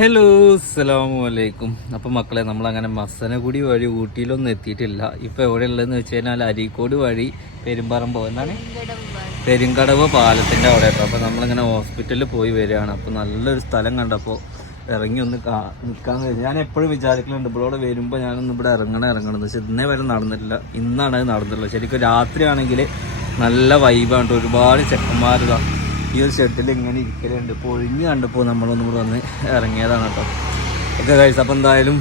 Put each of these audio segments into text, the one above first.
Hello അസ്സലാമു അലൈക്കും അപ്പം മക്കളെ നമ്മളങ്ങനെ മസനഗുടി വഴി ഊട്ടിയിലൊന്നും എത്തിയിട്ടില്ല. ഇപ്പം എവിടെ ഉള്ളതെന്ന് വെച്ച് കഴിഞ്ഞാൽ അരീക്കോട് വഴി പെരുമ്പറമ്പോ എന്താണ് പെരുങ്കടവ് പാലത്തിന്റെ അവിടെ കേട്ടോ. അപ്പം നമ്മളിങ്ങനെ ഹോസ്പിറ്റലിൽ പോയി വരികയാണ്. അപ്പം നല്ലൊരു സ്ഥലം കണ്ടപ്പോൾ ഇറങ്ങി ഒന്ന് കാ നിൽക്കാൻ ഞാൻ എപ്പോഴും വിചാരിക്കലുണ്ട് ഇവിടെ വരുമ്പോൾ ഞാനൊന്ന് ഇവിടെ ഇറങ്ങണം ഇറങ്ങണം. വെച്ചാൽ ഇന്നേ വരെ നടന്നിട്ടില്ല. ഇന്നാണ് അത് നടന്നിട്ടുള്ളത് ശരിക്കും രാത്രിയാണെങ്കിൽ നല്ല വൈബാണ് ഒരുപാട് ചെക്കന്മാരിതാ. ഈ ഒരു ഷെഡിൽ ഇങ്ങനെ ഇരിക്കലുണ്ട്. പൊഴിഞ്ഞ് കണ്ടപ്പോൾ നമ്മളൊന്നും കൂടെ വന്ന് ഇറങ്ങിയതാണ് കേട്ടോ. ഓക്കെ കഴിച്ച് അപ്പോൾ എന്തായാലും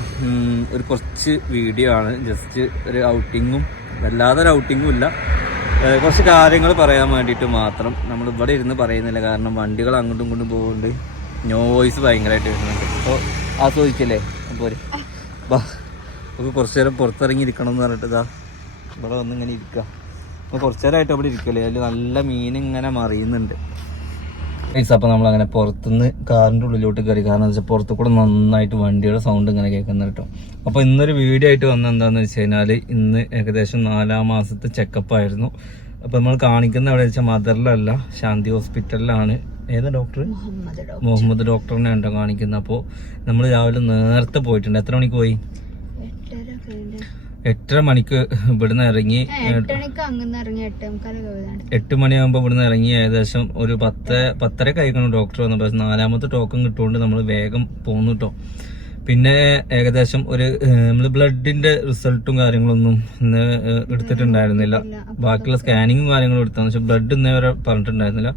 ഒരു കുറച്ച് വീഡിയോ ആണ്. ജസ്റ്റ് ഒരു ഔട്ടിങ്ങും വല്ലാതെ ഒരു ഔട്ടിങ്ങും ഇല്ല. കുറച്ച് കാര്യങ്ങൾ പറയാൻ വേണ്ടിയിട്ട് മാത്രം നമ്മൾ ഇവിടെ ഇരുന്ന് പറയുന്നില്ല. കാരണം വണ്ടികൾ അങ്ങോട്ടും ഇങ്ങോട്ടും പോകുന്നുണ്ട് നോയ്സ് ഭയങ്കരമായിട്ട് വരുന്നുണ്ട് അപ്പോൾ ആ ആസ്വദിക്കല്ലേ അപ്പോൾ ബാ നമുക്ക് കുറച്ച് നേരം പുറത്തിറങ്ങി ഇരിക്കണം എന്ന് പറഞ്ഞിട്ട് ഇതാ ഇവിടെ വന്ന് ഇങ്ങനെ ഇരിക്കുക അപ്പോൾ കുറച്ച് നേരമായിട്ട് അവിടെ ഇരിക്കല്ലേ? അതിൽ നല്ല മീൻ ഇങ്ങനെ മറിയുന്നുണ്ട്. ഗൈസ് അപ്പോൾ നമ്മൾ അങ്ങനെ പുറത്തുനിന്ന് കാറിന്റെ ഉള്ളിലോട്ട് കയറി. കാരണം എന്താ വെച്ചാൽ പുറത്തു കൂടെ നന്നായിട്ട് വണ്ടിയുടെ സൗണ്ട് ഇങ്ങനെ കേൾക്കുന്ന കേട്ടോ. അപ്പോൾ ഇന്നൊരു വീഡിയോ ആയിട്ട് വന്ന എന്താണെന്ന് വെച്ച് കഴിഞ്ഞാൽ ഇന്ന് ഏകദേശം നാലാം മാസത്തെ ചെക്കപ്പ് ആയിരുന്നു. അപ്പോൾ നമ്മൾ കാണിക്കുന്ന എവിടെ വെച്ചാൽ മദറിലല്ല ശാന്തി ഹോസ്പിറ്റലിലാണ് ഏതാ ഡോക്ടർ മുഹമ്മദ് ഡോക്ടറിനെ ഉണ്ടോ കാണിക്കുന്നത്. അപ്പോൾ നമ്മൾ രാവിലെ നേരത്തെ പോയിട്ടുണ്ട്. എത്ര മണിക്ക് പോയി? എട്ടര മണിക്ക് ഇവിടുന്ന് ഇറങ്ങി എട്ടേ മണിയാകുമ്പോൾ ഇവിടുന്ന് ഇറങ്ങി. ഏകദേശം ഒരു പത്ത് പത്തര കഴിക്കണം ഡോക്ടർ വന്നു പക്ഷെ നാലാമത്തെ ടോക്കൺ കിട്ടുകൊണ്ട് നമ്മൾ വേഗം പോന്നു കേട്ടോ പിന്നെ ഏകദേശം ഒരു നമ്മൾ ബ്ലഡിന്റെ റിസൾട്ടും കാര്യങ്ങളൊന്നും ഇന്ന് എടുത്തിട്ടുണ്ടായിരുന്നില്ല. ബാക്കിയുള്ള സ്കാനിങ്ങും കാര്യങ്ങളും എടുത്താണ് പക്ഷെ ബ്ലഡ് ഇന്നേ വരെ പറഞ്ഞിട്ടുണ്ടായിരുന്നില്ല.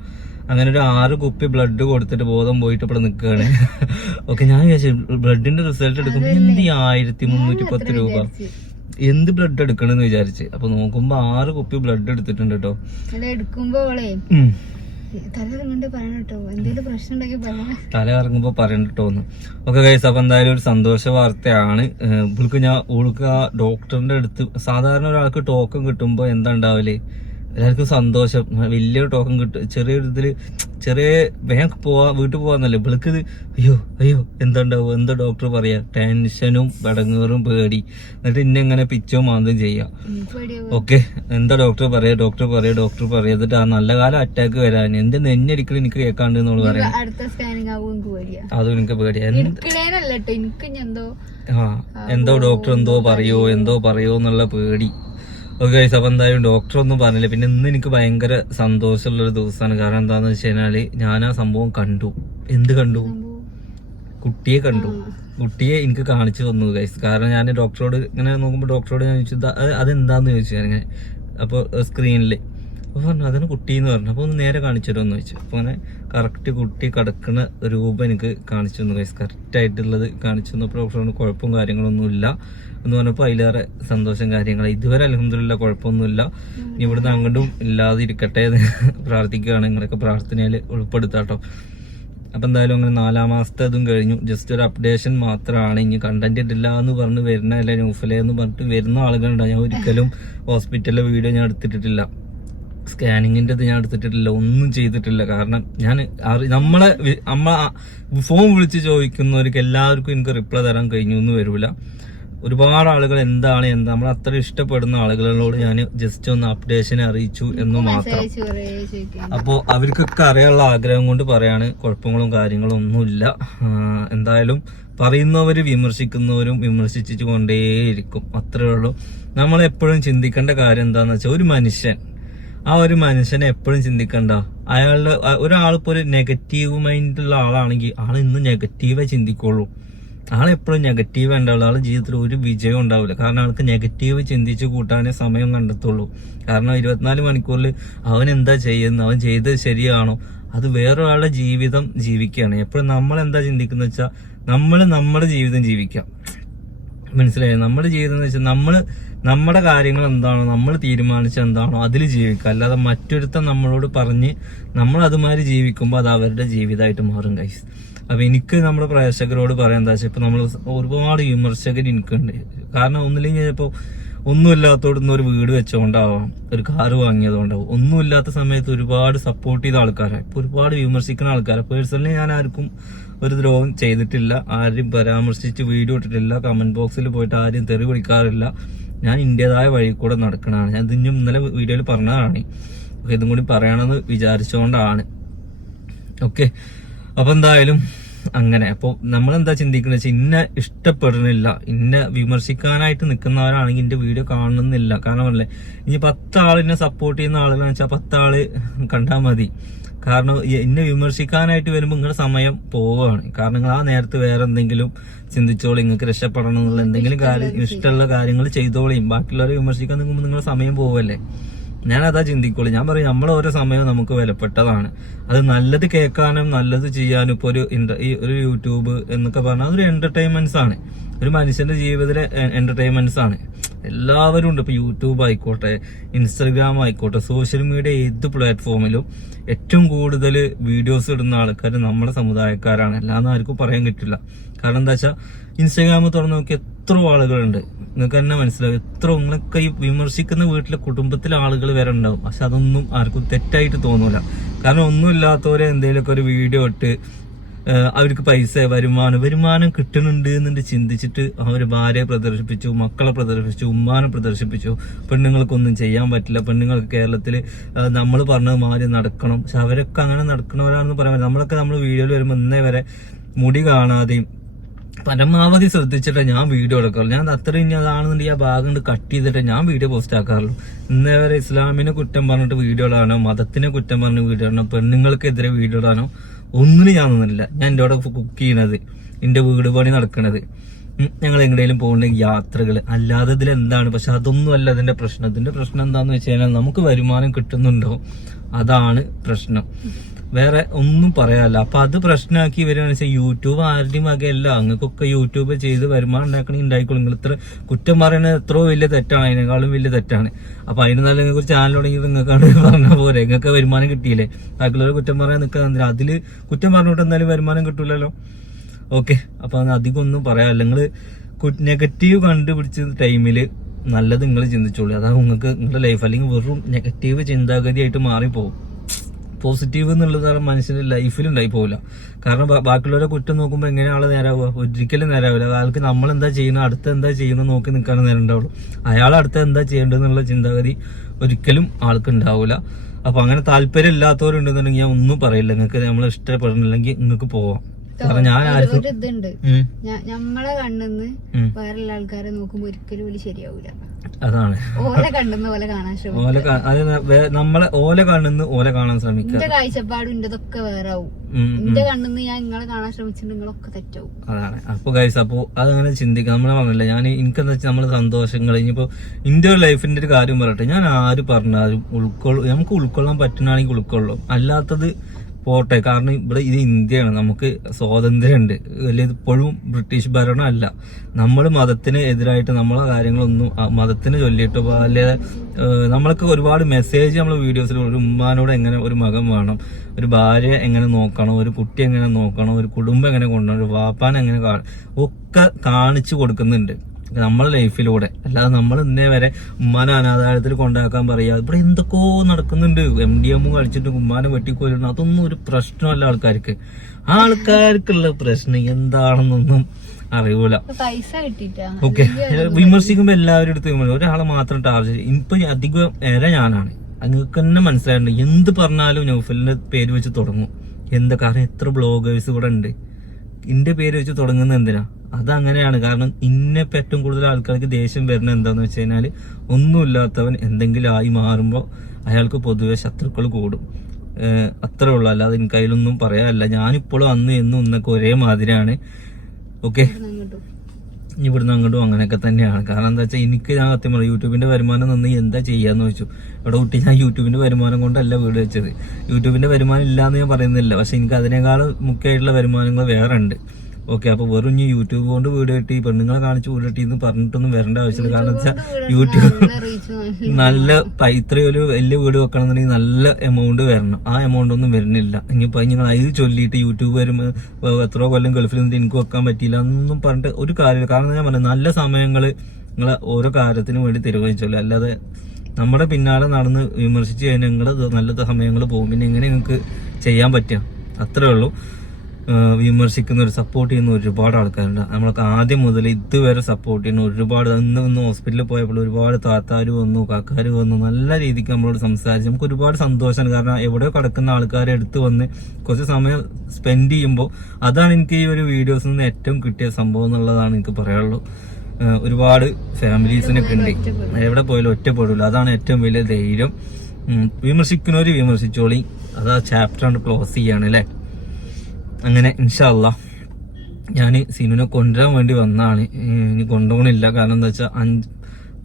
അങ്ങനെ ഒരു ആറ് കുപ്പി ബ്ലഡ് കൊടുത്തിട്ട് ബോധം പോയിട്ട് ഇവിടെ നിൽക്കുകയാണ് ഓക്കെ ഞാൻ വിചാരിച്ചു ബ്ലഡിന്റെ റിസൾട്ട് എടുക്കുമ്പോൾ എന്ത് ആയിരത്തി മുന്നൂറ്റി പത്ത് രൂപ? എന്ത് ബ്ലഡ് എടുക്കണമെന്ന് വിചാരിച്ച്. അപ്പൊ നോക്കുമ്പോ ആറ് കുപ്പി ബ്ലഡ് എടുത്തിട്ടുണ്ട് കേട്ടോ എടുക്കുമ്പോ. തല ഇറങ്ങുമ്പോ പറയണം കേട്ടോ എന്തെങ്കിലും പ്രശ്നം ഉണ്ടെങ്കിൽ പറയണം. തല ഇറങ്ങുമ്പോ പറയണ്ടോന്ന് ഓക്കെ ഗൈസ് അപ്പൊ എന്തായാലും ഒരു സന്തോഷ വാർത്തയാണ്. ഇവൾക്ക് ഞാൻ ഓൾക്ക് ആ ഡോക്ടറിന്റെ അടുത്ത് സാധാരണ ഒരാൾക്ക് ടോക്കൺ കിട്ടുമ്പോ എന്താ ഉണ്ടാവൽ? എല്ലാവർക്കും സന്തോഷം. വലിയൊരു ടോക്കൺ കിട്ടും ചെറിയൊരു ഇതിൽ ചെറിയ വേഗം പോവാ വീട്ടിൽ പോവാന്നല്ലേ. ഇവൾക്ക് അയ്യോ അയ്യോ എന്തുണ്ടാവും എന്താ ഡോക്ടർ പറയാ? ടെൻഷനും ബടങ്ങേറും പേടി. എന്നിട്ട് ഇന്നെങ്ങനെ പിച്ചോ മാന്തും ചെയ്യാം. ഓക്കെ എന്താ ഡോക്ടർ പറയാ ഡോക്ടർ പറയാ ഡോക്ടർ പറയാ. എന്നിട്ട് ആ നല്ല കാലം അറ്റാക്ക് വരാൻ എന്റെ നെഞ്ഞടിക്കൽ എനിക്ക് കേൾക്കാണ്ട് എന്നോട് പറയാം അതും എനിക്ക് പേടിയാ. ആ എന്തോ ഡോക്ടർ എന്തോ പറയോ. എന്തോ പറയോ എന്നുള്ള പേടി. ഓക്കെ ഗൈസ് അപ്പൊ എന്തായാലും ഡോക്ടർ ഒന്നും പറഞ്ഞില്ല. പിന്നെ ഇന്ന് എനിക്ക് ഭയങ്കര സന്തോഷമുള്ള ഒരു ദിവസമാണ്. കാരണം എന്താന്ന് വെച്ച് കഴിഞ്ഞാൽ ഞാൻ ആ സംഭവം കണ്ടു. എന്ത് കണ്ടു? കുട്ടിയെ കണ്ടു. കുട്ടിയെ എനിക്ക് കാണിച്ചു തന്നു ഗൈസ് കാരണം ഞാൻ ഡോക്ടറോട് ഇങ്ങനെ നോക്കുമ്പോൾ ഡോക്ടറോട് ഞാൻ ചോദിച്ചു അത് അതെന്താന്ന് ചോദിച്ചു അപ്പൊ അപ്പോൾ സ്ക്രീനിൽ അപ്പോൾ പറഞ്ഞു അതാണ് കുട്ടി എന്ന് പറഞ്ഞു. അപ്പോൾ ഒന്ന് നേരെ കാണിച്ചു തരുമെന്ന് ചോദിച്ചു. അപ്പോൾ അങ്ങനെ കറക്റ്റ് കുട്ടി കിടക്കുന്ന രൂപം എനിക്ക് കാണിച്ചു തന്നു ഗൈസ് കറക്റ്റ് ആയിട്ടുള്ളത് കാണിച്ചു തന്നപ്പോൾ ഡോക്ടറോട് കുഴപ്പവും കാര്യങ്ങളൊന്നും ഇല്ല എന്ന് പറഞ്ഞപ്പോൾ അതിലേറെ സന്തോഷം കാര്യങ്ങൾ. ഇതുവരെ അലഹമില്ല കുഴപ്പമൊന്നുമില്ല. ഇനി ഇവിടുന്ന് അങ്ങോട്ടും ഇല്ലാതിരിക്കട്ടെ എന്ന് പ്രാർത്ഥിക്കുകയാണ്. നിങ്ങളൊക്കെ പ്രാർത്ഥനയിൽ ഉൾപ്പെടുത്താട്ടോ. അപ്പൊ എന്തായാലും അങ്ങനെ നാലാം മാസത്തെ അതും കഴിഞ്ഞു. ജസ്റ്റ് ഒരു അപ്ഡേഷൻ മാത്രമാണ്. ഇനി കണ്ടന്റ് ഇട്ടില്ല എന്ന് പറഞ്ഞ് വരുന്ന അല്ലെ ന്യൂഫിലെ എന്ന് പറഞ്ഞിട്ട് വരുന്ന ആളുകളുണ്ട്. ഞാൻ ഒരിക്കലും ഹോസ്പിറ്റലിലെ വീഡിയോ ഞാൻ എടുത്തിട്ടില്ല സ്കാനിങ്ങിന്റെ ഞാൻ എടുത്തിട്ടില്ല ഒന്നും ചെയ്തിട്ടില്ല. കാരണം ഞാൻ നമ്മളെ നമ്മളെ ഫോൺ വിളിച്ച് ചോദിക്കുന്നവർക്ക് എല്ലാവർക്കും എനിക്ക് റിപ്ലൈ തരാൻ കഴിഞ്ഞു എന്ന് വരൂല. ഒരുപാട് ആളുകൾ എന്താണ് എന്താ നമ്മൾ അത്ര ഇഷ്ടപ്പെടുന്ന ആളുകളോട് ഞാൻ ജസ്റ്റ് ഒന്ന് അപ്ഡേഷൻ അറിയിച്ചു എന്ന് മാത്രം. അപ്പോ അപ്പോൾ അവർക്കൊക്കെ അറിയാനുള്ള ആഗ്രഹം കൊണ്ട് പറയാണ് കുഴപ്പങ്ങളും കാര്യങ്ങളും ഒന്നുമില്ല. എന്തായാലും പറയുന്നവര് വിമർശിക്കുന്നവരും വിമർശിച്ചു കൊണ്ടേയിരിക്കും. അത്രേ ഉള്ളൂ. നമ്മൾ എപ്പോഴും ചിന്തിക്കേണ്ട കാര്യം എന്താന്ന് വെച്ചാൽ ഒരു മനുഷ്യൻ ആ ഒരു മനുഷ്യനെ എപ്പോഴും ചിന്തിക്കണ്ട. അയാളുടെ ആ, ഒരാളിപ്പോ ഒരു നെഗറ്റീവ് മൈൻഡുള്ള ആളാണെങ്കിൽ ആൾ ഇന്ന് നെഗറ്റീവേ ചിന്തിക്കുള്ളൂ ആളെപ്പോഴും നെഗറ്റീവ് ഉണ്ടാവുള്ളൂ ആൾ ജീവിതത്തിൽ ഒരു വിജയം ഉണ്ടാവില്ല. കാരണം ആൾക്ക് നെഗറ്റീവ് ചിന്തിച്ച് കൂട്ടാനേ സമയം കണ്ടെത്തുള്ളൂ. കാരണം ഇരുപത്തിനാല് മണിക്കൂറിൽ അവൻ എന്താ ചെയ്യുന്നത്? അവൻ ചെയ്തത് ശരിയാണോ? അത് വേറൊരാളുടെ ജീവിതം ജീവിക്കുകയാണ്. എപ്പോഴും നമ്മൾ എന്താ ചിന്തിക്കുന്ന വെച്ചാൽ നമ്മൾ നമ്മുടെ ജീവിതം ജീവിക്കാം. മനസ്സിലായി? നമ്മുടെ ജീവിതം എന്ന് വെച്ചാൽ നമ്മൾ നമ്മുടെ കാര്യങ്ങൾ എന്താണോ നമ്മൾ തീരുമാനിച്ച എന്താണോ അതിൽ ജീവിക്കുക. അല്ലാതെ മറ്റൊരുത്തൻ നമ്മളോട് പറഞ്ഞ് നമ്മൾ അതുമാതിരി ജീവിക്കുമ്പോൾ അത് അവരുടെ ജീവിതമായിട്ട് മാറും കൈസ് അപ്പൊ എനിക്ക് നമ്മുടെ പ്രേക്ഷകരോട് പറയാൻ എന്താ വെച്ചാൽ ഇപ്പൊ നമ്മൾ ഒരുപാട് വിമർശകർ എനിക്കുണ്ട്. കാരണം ഒന്നില്ലെങ്കിൽ ചിലപ്പോ ഒന്നുമില്ലാത്തോടുന്ന ഒരു വീട് വെച്ചോണ്ടാവാം ഒരു കാറ് വാങ്ങിയതുകൊണ്ടാവും ഒന്നുമില്ലാത്ത സമയത്ത് ഒരുപാട് സപ്പോർട്ട് ചെയ്ത ആൾക്കാരാണ് ഇപ്പൊ ഒരുപാട് വിമർശിക്കുന്ന ആൾക്കാരെ. പേഴ്സണലി ഞാൻ ആർക്കും ഒരു ദ്രോഹം ചെയ്തിട്ടില്ല. ആരും പരാമർശിച്ച് വീഡിയോ ഇട്ടിട്ടില്ല. കമന്റ് ബോക്സിൽ പോയിട്ട് ആരും തെറി വിളിക്കാറില്ല. ഞാൻ ഇന്ത്യതായ വഴി കൂടെ നടക്കണതാണ്. ഞാൻ ഇതിനും ഇന്നലെ വീഡിയോയിൽ പറഞ്ഞതാണ്. ഇതും കൂടി പറയണമെന്ന് വിചാരിച്ചുകൊണ്ടാണ് ഓക്കെ അപ്പൊ എന്തായാലും അങ്ങനെ. അപ്പോൾ നമ്മൾ എന്താ ചിന്തിക്കുന്നത് വെച്ചാൽ ഇന്നെ ഇഷ്ടപ്പെടുന്നില്ല. ഇന്നെ വിമർശിക്കാനായിട്ട് നിൽക്കുന്നവരാണെങ്കിൽ എന്റെ വീഡിയോ കാണുന്നില്ല. കാരണം അല്ലേ ഇനി പത്താൾ എന്നെ സപ്പോർട്ട് ചെയ്യുന്ന ആളുകളാണെന്ന് വെച്ചാൽ പത്താൾ കണ്ടാൽ മതി. കാരണം എന്നെ വിമർശിക്കാനായിട്ട് വരുമ്പോൾ നിങ്ങളുടെ സമയം പോവുകയാണ്. കാരണം നിങ്ങൾ ആ നേരത്ത് വേറെ എന്തെങ്കിലും ചിന്തിച്ചോളി നിങ്ങൾക്ക് രക്ഷപ്പെടണം എന്നുള്ള എന്തെങ്കിലും കാര്യം ഇഷ്ടമുള്ള കാര്യങ്ങൾ ചെയ്തോളിയും ബാക്കിയുള്ളവരെ വിമർശിക്കാൻ നിൽക്കുമ്പോൾ നിങ്ങളുടെ സമയം പോവല്ലേ? ഞാൻ അതാ ചിന്തിക്കുള്ളൂ. ഞാൻ പറയും നമ്മളെ ഓരോ സമയവും നമുക്ക് വിലപ്പെട്ടതാണ്. അത് നല്ലത് കേൾക്കാനും നല്ലത് ചെയ്യാനും ഇപ്പോൾ ഒരു ഈ ഒരു യൂട്യൂബ് എന്നൊക്കെ പറഞ്ഞാൽ അതൊരു എന്റർടൈൻമെന്റ്സ് ആണ്. ഒരു മനുഷ്യന്റെ ജീവിതത്തിലെ എന്റർടൈൻമെന്റ്സ് ആണ്. എല്ലാവരും ഉണ്ട്. ഇപ്പൊ യൂട്യൂബ് ആയിക്കോട്ടെ ഇൻസ്റ്റഗ്രാം ആയിക്കോട്ടെ സോഷ്യൽ മീഡിയ ഏത് പ്ലാറ്റ്ഫോമിലും ഏറ്റവും കൂടുതൽ വീഡിയോസ് ഇടുന്ന ആൾക്കാർ നമ്മുടെ സമുദായക്കാരാണ്. അല്ലാന്ന് ആർക്കും പറയാൻ കിട്ടില്ല കാരണം എന്താ വെച്ചാൽ ഇൻസ്റ്റഗ്രാം തുറന്നു നോക്കി എത്ര ആളുകളുണ്ട്. നിങ്ങൾക്ക് തന്നെ മനസ്സിലാവും. എത്ര നിങ്ങളൊക്കെ ഈ വിമർശിക്കുന്ന വീട്ടിലെ കുടുംബത്തിലെ ആളുകൾ വരെ ഉണ്ടാവും. പക്ഷെ അതൊന്നും ആർക്കും തെറ്റായിട്ട് തോന്നൂല. കാരണം ഒന്നുമില്ലാത്തവരെ എന്തെങ്കിലുമൊക്കെ ഒരു വീഡിയോ ഇട്ട് അവർക്ക് പൈസ വരുമാനം വരുമാനം കിട്ടുന്നുണ്ട് എന്നുണ്ട് ചിന്തിച്ചിട്ട് അവർ ഭാര്യയെ പ്രദർശിപ്പിച്ചു മക്കളെ പ്രദർശിപ്പിച്ചു ഉമ്മാനെ പ്രദർശിപ്പിച്ചു. പെണ്ണുങ്ങൾക്കൊന്നും ചെയ്യാൻ പറ്റില്ല. പെണ്ണുങ്ങൾക്ക് കേരളത്തിൽ നമ്മൾ പറഞ്ഞത് മാറി നടക്കണം. പക്ഷെ അവരൊക്കെ അങ്ങനെ നടക്കണവരാണെന്ന് പറയാൻ നമ്മളൊക്കെ നമ്മൾ വീഡിയോയിൽ വരുമ്പോൾ ഇന്നേ വരെ മുടി കാണാതെയും പരമാവധി ശ്രദ്ധിച്ചിട്ട് ഞാൻ വീഡിയോ എടുക്കാറുള്ളൂ. ഞാൻ അത്ര ഇനി അതാണെന്നുണ്ടെങ്കിൽ ആ ഭാഗം കട്ട് ചെയ്തിട്ട് ഞാൻ വീഡിയോ പോസ്റ്റ് ആക്കാറുള്ളൂ. ഇന്നേ വരെ ഇസ്ലാമിനെ കുറ്റം പറഞ്ഞിട്ട് വീഡിയോ ഇടാനോ മതത്തിനെ കുറ്റം പറഞ്ഞ് വീഡിയോ ഇടാനോ പെണ്ണുങ്ങൾക്കെതിരെ വീഡിയോ ഇടാനോ ഒന്നിനും ഞാൻ നിന്നില്ല ഞാൻ എന്റെ അവിടെ കുക്ക് ചെയ്യണത് എന്റെ വീട് പണി നടക്കണത്. ഞങ്ങൾ എങ്ങനെയും പോകുന്ന യാത്രകൾ. അല്ലാതെ ഇതിൽ എന്താണ്? പക്ഷെ അതൊന്നും അല്ല അതിന്റെ പ്രശ്നം. പ്രശ്നം എന്താണെന്ന് വെച്ച് കഴിഞ്ഞാൽ നമുക്ക് വരുമാനം കിട്ടുന്നുണ്ടോ? അതാണ് പ്രശ്നം. വേറെ ഒന്നും പറയാല്ല അപ്പൊ അത് പ്രശ്നമാക്കി ഇവരാണ് വെച്ചാൽ യൂട്യൂബ് ആരുടെയും വകയല്ല. അങ്ങക്കൊക്കെ യൂട്യൂബ് ചെയ്ത് വരുമാനം ഉണ്ടാക്കണേ ഉണ്ടായിക്കോളും. നിങ്ങൾ ഇത്ര കുറ്റം പറയുന്നത് എത്രയോ വലിയ തെറ്റാണ്. അതിനേക്കാളും വലിയ തെറ്റാണ്. അപ്പൊ അതിന് നല്ല നിങ്ങൾക്ക് ചാനൽ തുടങ്ങിയത് നിങ്ങൾക്കാണ് പറഞ്ഞ പോലെ നിങ്ങൾക്ക് വരുമാനം കിട്ടിയില്ലേ? ബാക്കിയുള്ളവർ കുറ്റം പറയാൻ നിൽക്കാൻ അതിൽ കുറ്റം പറഞ്ഞിട്ട് എന്തായാലും വരുമാനം കിട്ടൂലല്ലോ. ഓക്കെ. അപ്പൊ അധികം ഒന്നും പറയാല്ല നിങ്ങൾ നെഗറ്റീവ് കണ്ടുപിടിച്ച ടൈമിൽ നല്ലത് നിങ്ങൾ ചിന്തിച്ചോളൂ. അതാ നിങ്ങൾക്ക് നിങ്ങളുടെ ലൈഫ് അല്ലെങ്കിൽ വെറും നെഗറ്റീവ് ചിന്താഗതിയായിട്ട് മാറിപ്പോകും പോസിറ്റീവ് എന്നുള്ളത് മനുഷ്യന്റെ ലൈഫിൽ ഉണ്ടായി പോകില്ല കാരണം ബാക്കിയുള്ളവരെ കുറ്റം നോക്കുമ്പോൾ എങ്ങനെ ആളെ നേരാവുക? ഒരിക്കലും നേരാവില്ല. അയാൾക്ക് നമ്മൾ എന്താ ചെയ്യുന്നത്? അടുത്ത എന്താ ചെയ്യുന്നത് നോക്കി നിൽക്കാണ് നേരം ഉണ്ടാവുള്ളൂ. അയാൾ അടുത്ത എന്താ ചെയ്യേണ്ടതെന്നുള്ള ചിന്താഗതി ഒരിക്കലും ആൾക്ക് ഉണ്ടാവില്ല അപ്പൊ അങ്ങനെ താല്പര്യം ഇല്ലാത്തവരുണ്ടെന്നുണ്ടെങ്കിൽ ഞാൻ ഒന്നും പറയില്ല. നിങ്ങൾക്ക് നമ്മൾ ഇഷ്ടപ്പെടുന്നില്ലെങ്കിൽ നിങ്ങൾക്ക് പോവാം. കാരണം ഞാൻ ആർക്കും ഒരു ഇതുണ്ട് ഉം, ഞ- ഞമ്മളെ ഉം. വേറെയുള്ള ആൾക്കാരെ നോക്കുമ്പോ ഒരിക്കലും വലിയ ശരിയാവൂല. അതാണ്. ഓലെ കണ്ടെന്ന് പോലെ കാണാൻ ശ്രമിക്കും. ഓല കാ- അത് ന- വേ- നമ്മളെ ഓല കാണുന്ന ഓല കാണാൻ ശ്രമിക്കുക എന്റെ കാഴ്ചപ്പാടും ഇന്റതൊക്കെ വേറെ ആവും ഉം, ഉം. എന്റെ കണ്ണെന്ന് ഞാൻ നിങ്ങളെ കാണാൻ ശ്രമിച്ചിട്ട് നിങ്ങളൊക്കെ തെറ്റാവും. അതാണ്. അപ്പൊ ഗൈസ് അപ്പൊ അതങ്ങനെ ചിന്തിക്കാം. നമ്മൾ പറഞ്ഞില്ല ഞാൻ എനിക്കെന്താ വെച്ചാൽ നമ്മൾ സന്തോഷങ്ങൾ ഇനിയിപ്പോ ഒരു ലൈഫിന്റെ ഒരു കാര്യം പറയട്ടെ. ഞാൻ ആര് പറഞ്ഞാലും ഉൾക്കൊള്ളു നമുക്ക് ഉൾക്കൊള്ളാൻ പറ്റുന്നാണെങ്കിൽ ഉൾക്കൊള്ളും. അല്ലാത്തത് പോട്ടെ. കാരണം ഇവിടെ ഇത് ഇന്ത്യയാണ്. നമുക്ക് സ്വാതന്ത്ര്യമുണ്ട്. ഇപ്പോഴും ബ്രിട്ടീഷ് ഭരണം അല്ല നമ്മൾ മതത്തിന് എതിരായിട്ട് നമ്മളെ കാര്യങ്ങളൊന്നും മതത്തിന് ചൊല്ലിയിട്ടോ വലിയ നമ്മൾക്ക് ഒരുപാട് മെസ്സേജ് നമ്മൾ വീഡിയോസിൽ ഒരു ഉമ്മാനോട് എങ്ങനെ ഒരു മകൻ വേണം? ഒരു ഭാര്യ എങ്ങനെ നോക്കണം? ഒരു കുട്ടി എങ്ങനെ നോക്കണം? ഒരു കുടുംബം എങ്ങനെ കൊണ്ടുപോകണം ഒരു വാപ്പാൻ എങ്ങനെ ഒക്കെ കാണിച്ചു കൊടുക്കുന്നുണ്ട്. നമ്മളെ ലൈഫിലൂടെ. അല്ലാതെ നമ്മൾ ഇന്നേ വരെ ഉമ്മാനെ അനാഥാലയത്തിൽ കൊണ്ടാക്കാൻ പറയാ ഇവിടെ എന്തൊക്കെയോ നടക്കുന്നുണ്ട്. എം ഡി എമ്മും കളിച്ചിട്ട് ഉമ്മാനെ വെട്ടിക്കൊല്ലുന്നു. അതൊന്നും ഒരു പ്രശ്നമല്ല ആൾക്കാർക്ക്. ആൾക്കാർക്കുള്ള പ്രശ്നം എന്താണെന്നൊന്നും അറിയൂല. ഓക്കെ. വിമർശിക്കുമ്പോ എല്ലാവരും എടുത്ത് വിമർശിക്കും. ഒരാളെ മാത്രം ടാർജറ്റ് ഇപ്പൊ അധികം ഏറെ ഞാനാണ്. നിങ്ങൾക്ക് തന്നെ മനസ്സിലായിട്ടുണ്ട്. എന്ത് പറഞ്ഞാലും നൗഫലിന്റെ പേര് വെച്ച് തുടങ്ങും. എന്താ? കാരണം എത്ര ബ്ലോഗേഴ്സ് ഇവിടെ ഉണ്ട്. എന്റെ പേര് വെച്ച് തുടങ്ങുന്നത് എന്തിനാ? അതങ്ങനെയാണ്. കാരണം ഇന്നെ ഇപ്പൊ ഏറ്റവും കൂടുതൽ ആൾക്കാർക്ക് ദേഷ്യം വരുന്നത് എന്താന്ന് വെച്ച് കഴിഞ്ഞാൽ ഒന്നുമില്ലാത്തവൻ എന്തെങ്കിലും ആയി മാറുമ്പോൾ അയാൾക്ക് പൊതുവെ ശത്രുക്കൾ കൂടും. അത്രേ ഉള്ളൂ. അല്ലാതെ എനിക്ക് അതിലൊന്നും പറയാനല്ല. ഞാനിപ്പോഴും അന്ന് എന്നും ഇന്നൊക്കെ ഒരേ മാതിരിയാണ്. ഓക്കെ? ഇവിടുന്ന് അങ്ങോട്ടും അങ്ങനെയൊക്കെ തന്നെയാണ്. കാരണം എന്താ വെച്ചാൽ എനിക്ക് ഞാൻ സത്യം പറയാം യൂട്യൂബിന്റെ വരുമാനം നിന്ന് എന്താ ചെയ്യാന്ന് വെച്ചു ഇവിടെ കുട്ടി ഞാൻ യൂട്യൂബിന്റെ വരുമാനം കൊണ്ടല്ല വീട് വെച്ചത്. യൂട്യൂബിന്റെ വരുമാനം ഇല്ലാന്ന് ഞാൻ പറയുന്നില്ല. പക്ഷെ എനിക്ക് അതിനേക്കാൾ മുഖ്യമായിട്ടുള്ള വരുമാനങ്ങൾ വേറെ ഉണ്ട്. ഓക്കെ അപ്പൊ വെറും ഇനി യൂട്യൂബ് കൊണ്ട് വീട് കെട്ടി പെണ്ണുങ്ങളെ കാണിച്ച് വീട് കെട്ടി എന്ന് പറഞ്ഞിട്ടൊന്നും വരേണ്ട ആവശ്യമില്ല. കാരണം വെച്ചാൽ യൂട്യൂബ് നല്ല ഇത്രയും ഒരു വലിയ വീട് വെക്കണമെന്നുണ്ടെങ്കിൽ നല്ല എമൗണ്ട് വരണം. ആ എമൗണ്ട് ഒന്നും വരുന്നില്ല. ഇനിയിപ്പോ നിങ്ങൾ അതിൽ ചൊല്ലിയിട്ട് യൂട്യൂബ് വരുമ്പോൾ എത്രയോ കൊല്ലം ഗൾഫിൽ നിന്ന് എനിക്ക് വെക്കാൻ പറ്റിയില്ല ഒന്നും പറഞ്ഞിട്ട് ഒരു കാര്യമില്ല. കാരണം ഞാൻ പറഞ്ഞു നല്ല സമയങ്ങൾ നിങ്ങൾ ഓരോ കാര്യത്തിന് വേണ്ടി തീരുമാനിച്ചല്ലോ അല്ലാതെ നമ്മുടെ പിന്നാലെ നടന്ന് വിമർശിച്ച് കഴിഞ്ഞാൽ നിങ്ങൾ നല്ല സമയങ്ങൾ പോകും. പിന്നെ എങ്ങനെ നിങ്ങൾക്ക് ചെയ്യാൻ പറ്റുക? അത്രേ ഉള്ളൂ. വിമർശിക്കുന്ന ഒരു സപ്പോർട്ട് ചെയ്യുന്ന ഒരുപാട് ആൾക്കാരുണ്ട്. നമ്മളൊക്കെ ആദ്യം മുതൽ ഇതുവരെ സപ്പോർട്ട് ചെയ്യുന്ന ഒരുപാട് ഇന്ന് ഇന്ന് ഹോസ്പിറ്റലിൽ പോയപ്പോൾ ഒരുപാട് താത്താർ വന്നു കാക്കാർ വന്നു നല്ല രീതിക്ക് നമ്മളോട് സംസാരിച്ച് നമുക്ക് ഒരുപാട് സന്തോഷമാണ് കാരണം എവിടെയോ കിടക്കുന്ന ആൾക്കാരെ എടുത്ത് വന്ന് കുറച്ച് സമയം സ്പെൻഡ് ചെയ്യുമ്പോൾ അതാണ് എനിക്ക് ഈ ഒരു വീഡിയോസിൽ നിന്ന് ഏറ്റവും കിട്ടിയ സംഭവം എന്നുള്ളതാണ് എനിക്ക് പറയാനുള്ളൂ. ഒരുപാട് ഫാമിലീസിനൊക്കെ ഉണ്ട്. എവിടെ പോയാലും ഒറ്റപ്പെടില്ല അതാണ് ഏറ്റവും വലിയ ധൈര്യം. വിമർശിക്കുന്നവർ വിമർശിച്ചോളി. അത് ആ ചാപ്റ്റർ ക്ലോസ് ചെയ്യാണ് അല്ലേ? അങ്ങനെ ഇൻഷല്ല ഞാൻ സിനുവിനെ കൊണ്ടുവരാൻ വേണ്ടി വന്നതാണ്. ഇനി കൊണ്ടുപോകണില്ല. കാരണം എന്താ വെച്ചാൽ അഞ്ച്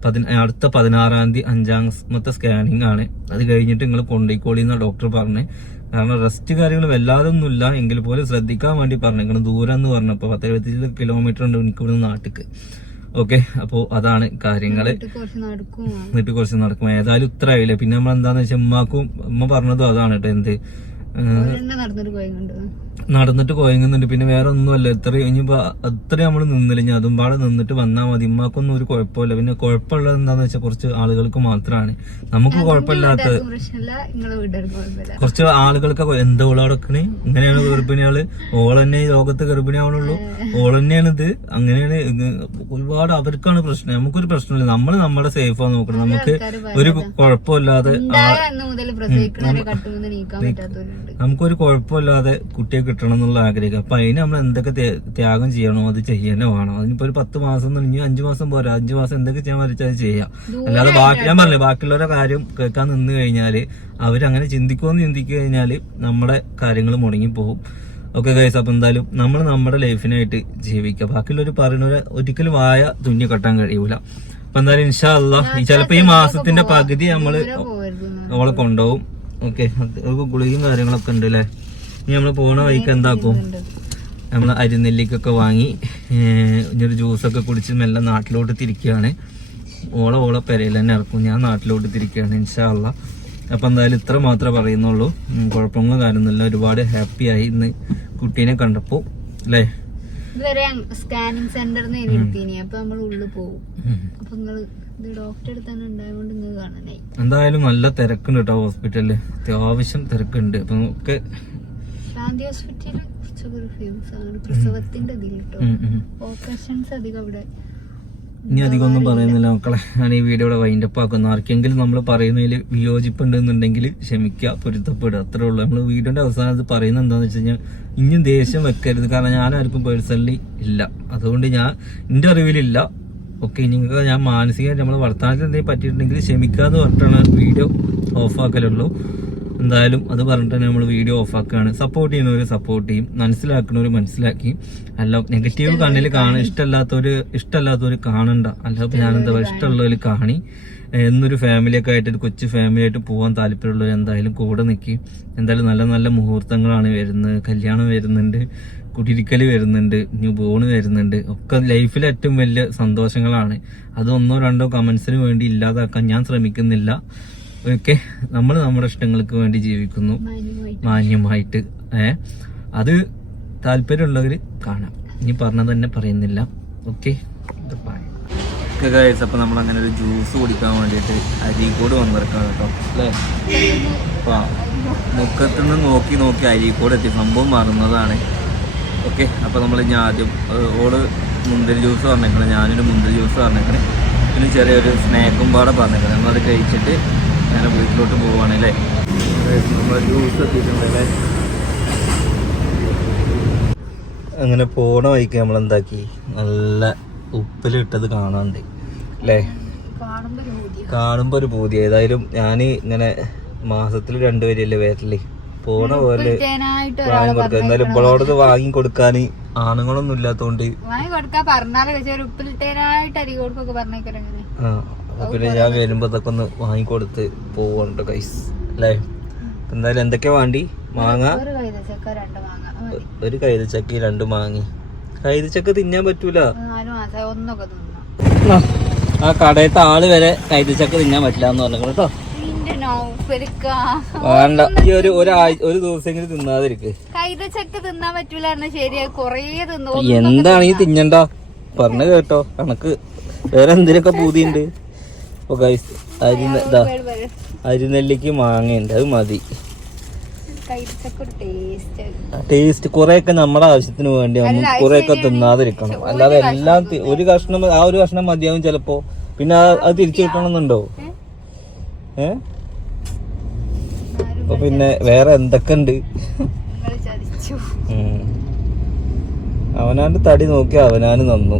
പതിന അടുത്ത പതിനാറാം തീയതി അഞ്ചാമത്തെ സ്കാനിങ് ആണ്. അത് കഴിഞ്ഞിട്ട് നിങ്ങൾ കൊണ്ടുപോയിക്കോളി എന്നാണ് ഡോക്ടർ പറഞ്ഞത് കാരണം റെസ്റ്റ് കാര്യങ്ങൾ വല്ലാതെ ഒന്നുമില്ല എങ്കിൽ പോലും ശ്രദ്ധിക്കാൻ വേണ്ടി പറഞ്ഞേക്കണം ദൂരം എന്ന് പറഞ്ഞപ്പോൾ പത്ത് എഴുപത്തി കിലോമീറ്റർ ഉണ്ട് എനിക്ക് ഇവിടുന്ന് നാട്ടിക്ക്. ഓക്കെ? അപ്പോൾ അതാണ് കാര്യങ്ങൾ വീട്ടിൽ കുറച്ച് നടക്കും എന്നിട്ട് കുറച്ച് നടക്കും ഏതായാലും ഇത്ര ആയില്ലേ. പിന്നെ നമ്മൾ എന്താന്ന് വെച്ചാൽ ഉമ്മാക്കും ഉമ്മ പറഞ്ഞതും അതാണ് കേട്ടോ എന്ത്? നടന്നിട്ട് കോയങ്ങുന്നുണ്ട്. പിന്നെ വേറെ ഒന്നുമല്ല എത്ര ഇനിയിപ്പോ അത്ര നമ്മൾ നിന്നില്ല. ഇനി അതും പാടെ നിന്നിട്ട് വന്നാൽ മതി. ഇമ്മാക്കൊന്നും ഒരു കുഴപ്പമില്ല. പിന്നെ കുഴപ്പമുള്ളത് എന്താന്ന് വെച്ചാൽ കുറച്ച് ആളുകൾക്ക് മാത്രമാണ് നമുക്ക് കുഴപ്പമില്ലാത്തത് പ്രശ്നമില്ല. നിങ്ങളെ വീട്ടുകാർക്ക് കുഴപ്പമില്ല. കുറച്ച് ആളുകൾക്ക് എന്താ ഓള ഓളടക്കണേ ഇങ്ങനെയാണ് ഗർഭിണിയാൾ. ഓൾ തന്നെ ലോകത്ത് ഗർഭിണിയാവണുള്ളൂ. ഓൾ തന്നെയാണ് ഇത് അങ്ങനെയാണ് ഒരുപാട് അവർക്കാണ് പ്രശ്നം. നമുക്കൊരു പ്രശ്നമില്ല. നമ്മൾ നമ്മുടെ സേഫാ നോക്കണം. നമുക്ക് ഒരു കുഴപ്പമില്ലാതെ നമുക്കൊരു കുഴപ്പമില്ലാതെ കുട്ടിയെ കിട്ടണം എന്നുള്ള ആഗ്രഹം. അപ്പൊ അതിന് നമ്മൾ എന്തൊക്കെ ത്യാഗം ചെയ്യണോ? അത് ചെയ്യാനോ വേണം? അതിനിപ്പോ ഒരു പത്ത് മാസം ഇനി അഞ്ചു മാസം പോരാ. അഞ്ചു മാസം എന്തൊക്കെ ചെയ്യാൻ വരച്ചാൽ അത് ചെയ്യാം. അല്ലാതെ ബാക്കി ഞാൻ പറഞ്ഞില്ല ബാക്കിയുള്ളവരുടെ കാര്യം കേൾക്കാൻ നിന്ന് കഴിഞ്ഞാൽ അവരങ്ങനെ ചിന്തിക്കുമെന്ന് ചിന്തിക്കു കഴിഞ്ഞാൽ നമ്മുടെ കാര്യങ്ങൾ മുടങ്ങിപ്പോകും ഓക്കെ ഗൈസ് അപ്പൊ എന്തായാലും നമ്മൾ നമ്മുടെ ലൈഫിനായിട്ട് ജീവിക്കുക. ബാക്കിയുള്ളവർ പറയുന്നവരെ ഒരിക്കലും വായ തുന്നി കെട്ടാൻ കഴിയൂല. അപ്പൊ എന്തായാലും ഇൻഷാ അല്ല ചിലപ്പോ ഈ മാസത്തിന്റെ പകുതി നമ്മൾ പോകരുത് അവളെ കൊണ്ടുപോകും. ഓക്കെ ഗുളികയും കാര്യങ്ങളൊക്കെ ഉണ്ട് അല്ലേ ഇനി നമ്മൾ പോണ വഴിക്ക് എന്താക്കും? നമ്മൾ അരിനെല്ലിക്കൊക്കെ വാങ്ങി ഇനിയൊരു ജ്യൂസൊക്കെ കുടിച്ച് മെല്ലെ നാട്ടിലോട്ട് തിരിക്കുകയാണ്. ഓളെ ഓളെ പെരയിൽ തന്നെ ഇറക്കും. ഞാൻ നാട്ടിലോട്ട് തിരിക്കുകയാണ് ഇൻഷാല്ല അപ്പം എന്തായാലും ഇത്ര മാത്രമേ പറയുന്നുള്ളൂ. കുഴപ്പങ്ങളും കാര്യമൊന്നുമില്ല ഒരുപാട് ഹാപ്പിയായി ഇന്ന് കുട്ടീനെ കണ്ടപ്പോൾ അല്ലേ? സ്കാനിങ് സെന്ററിൽ നിന്ന് അപ്പൊ നമ്മൾ ഉള്ളിൽ പോകും. അപ്പൊ നിങ്ങൾ എന്തായാലും നല്ല തിരക്കുണ്ട് കേട്ടോ ഹോസ്പിറ്റലിൽ അത്യാവശ്യം തിരക്കുണ്ട്. അപ്പൊ നമുക്ക് ശാന്തി ഹോസ്പിറ്റലിൽ ആണ്. പ്രസവത്തിന്റെ ഇതിൽ കേട്ടോ. ഓപ്പറേഷൻസ് അധികം ഇനി അധികം ഒന്നും പറയുന്നില്ല. മക്കളെ ഞാൻ ഈ വീഡിയോ വൈൻഡ് അപ്പ് ആക്കുന്നു. ആർക്കെങ്കിലും നമ്മൾ പറയുന്നതിൽ വിയോജിപ്പുണ്ടെന്നുണ്ടെങ്കിൽ ക്ഷമിക്കുക പൊരുത്തപ്പെടുക. അത്രേ ഉള്ളൂ. നമ്മൾ വീഡിയോന്റെ അവസാനത്ത് പറയുന്നത് എന്താണെന്ന് വെച്ച് കഴിഞ്ഞാൽ ഇനിയും ദേഷ്യം വെക്കരുത്. കാരണം ഞാൻ ആർക്കും പേഴ്സണലി ഇല്ല. അതുകൊണ്ട് ഞാൻ എന്റെ അറിവിലില്ല. ഓക്കെ നിങ്ങൾക്ക് ഞാൻ മാനസികമായിട്ട് നമ്മൾ വർത്തമാനത്തിൽ എന്തെങ്കിലും പറ്റിയിട്ടുണ്ടെങ്കിൽ ക്ഷമിക്കാന്ന് പറഞ്ഞിട്ടാണ് വീഡിയോ ഓഫാക്കലുള്ളൂ. എന്തായാലും അത് പറഞ്ഞിട്ട് തന്നെ നമ്മൾ വീഡിയോ ഓഫാക്കുകയാണ് സപ്പോർട്ട് ചെയ്യുന്നവർ സപ്പോർട്ട് ചെയ്യും. മനസ്സിലാക്കുന്നവർ മനസ്സിലാക്കി. അല്ല നെഗറ്റീവ് കണ്ണിൽ കാണാൻ ഇഷ്ടമല്ലാത്തവര് ഇഷ്ടമല്ലാത്തവർ കാണണ്ട. അല്ല ഞാൻ ഞാനെന്താ പറയുക ഇഷ്ടമുള്ളവർ കാണി. എന്നൊരു ഫാമിലിയൊക്കെ ആയിട്ട് ഒരു കൊച്ചു ഫാമിലി ആയിട്ട് പോകാൻ താല്പര്യമുള്ളവർ എന്തായാലും കൂടെ നിൽക്കി എന്തായാലും നല്ല നല്ല മുഹൂർത്തങ്ങളാണ് വരുന്നത്. കല്യാണം വരുന്നുണ്ട്. കുടിയിരിക്കൽ വരുന്നുണ്ട് ന്യൂ ബോണ് വരുന്നുണ്ട്. ഒക്കെ ലൈഫിൽ ഏറ്റവും വലിയ സന്തോഷങ്ങളാണ്. അത് ഒന്നോ രണ്ടോ കമൻസിന് വേണ്ടി ഇല്ലാതാക്കാൻ ഞാൻ ശ്രമിക്കുന്നില്ല. ഓക്കെ നമ്മൾ നമ്മുടെ ഇഷ്ടങ്ങൾക്ക് വേണ്ടി ജീവിക്കുന്നു. മാന്യമായിട്ട്. ഏ? അത് താല്പര്യമുള്ളവർ കാണാം. ഇനി പറഞ്ഞത് തന്നെ പറയുന്നില്ല. ഓക്കെ അപ്പൊ നമ്മൾ അങ്ങനെ ഒരു ജ്യൂസ് കുടിക്കാൻ വേണ്ടിയിട്ട് അരീക്കോട് വന്നിറക്കാണ് കേട്ടോ. അല്ലേ? ആ മുക്കത്ത് നിന്ന് നോക്കി നോക്കി അരീക്കോട് എത്തി. സംഭവം മാറുന്നതാണ്. ഓക്കെ അപ്പോൾ നമ്മൾ ഇനി ആദ്യം ഓൾ മുന്തിരി ജ്യൂസ് പറഞ്ഞേക്കണം ഞാനൊരു മുന്തിരി ജ്യൂസ് പറഞ്ഞേക്കണേ. പിന്നെ ചെറിയൊരു സ്നാക്കും പാടെ പറഞ്ഞേക്കണം. നമ്മളത് കഴിച്ചിട്ട് ഞാൻ വീട്ടിലോട്ട് പോവുകയാണല്ലേ നമ്മൾ ജ്യൂസ് എത്തിയിട്ടുണ്ടല്ലേ അങ്ങനെ പോണ വഴിക്ക് നമ്മളെന്താക്കി? നല്ല ഉപ്പിലിട്ടത് കാണാണ്ട് അല്ലേ കാണുമ്പോൾ ഒരു പൂതി. ഏതായാലും ഞാൻ ഇങ്ങനെ മാസത്തിൽ രണ്ടുപേരല്ലേ വരൽ. പോണ പോലെ വാങ്ങി കൊടുക്കുക എന്നാലും ഇവളോടത് വാങ്ങി കൊടുക്കാൻ ആണുങ്ങളൊന്നും ഇല്ലാത്തോണ്ട് വാങ്ങി ഉപ്പിലിട്ടേനായിട്ട് അരി കൊടുക്കൊക്കെ പിന്നെ ഞാൻ വരുമ്പോ ഇതൊക്കെ ഒന്ന് വാങ്ങിക്കൊടുത്ത് പോവുന്നുണ്ട് കൈസ് അല്ലേ? എന്തായാലും എന്തൊക്കെയാ വേണ്ടി? മാങ്ങ? ഒരു കൈതച്ചക്ക രണ്ട് മാങ്ങ. കൈതച്ചക്കി തിന്നാൻ പറ്റൂല. ആ കടയത്തെ ആൾ വരെ കൈതച്ചക്ക തിന്നാൻ പറ്റില്ല എന്ന് പറഞ്ഞു കേട്ടോ വേണ്ട. ഈ ഒരു ഒരു ദിവസമെങ്കിലും തിന്നാതിരിക്ക്. കൈതച്ചക്ക ശരിയാ. തിന്നണ്ട? പറഞ്ഞു കേട്ടോ. കണക്ക്. വേറെ എന്തിനൊക്കെ പൂതിണ്ട് അരി അരിനെല്ലിക്ക് മാങ്ങയുണ്ട്. അത് മതി. ടേസ്റ്റ് കുറെയൊക്കെ നമ്മുടെ ആവശ്യത്തിന് വേണ്ടി നമ്മൾ കുറെയൊക്കെ തിന്നാതിരിക്കണം. അല്ലാതെ എല്ലാം ഒരു കഷ്ണം ആ ഒരു കഷ്ണം മതിയാവും ചിലപ്പോ. പിന്നെ അത് തിരിച്ചു കിട്ടണമെന്നുണ്ടോ? ഏഹ് അപ്പൊ പിന്നെ വേറെ എന്തൊക്കെ ഉണ്ട് അവനാണ്ട് തടി നോക്കി അവനാന് നന്നു.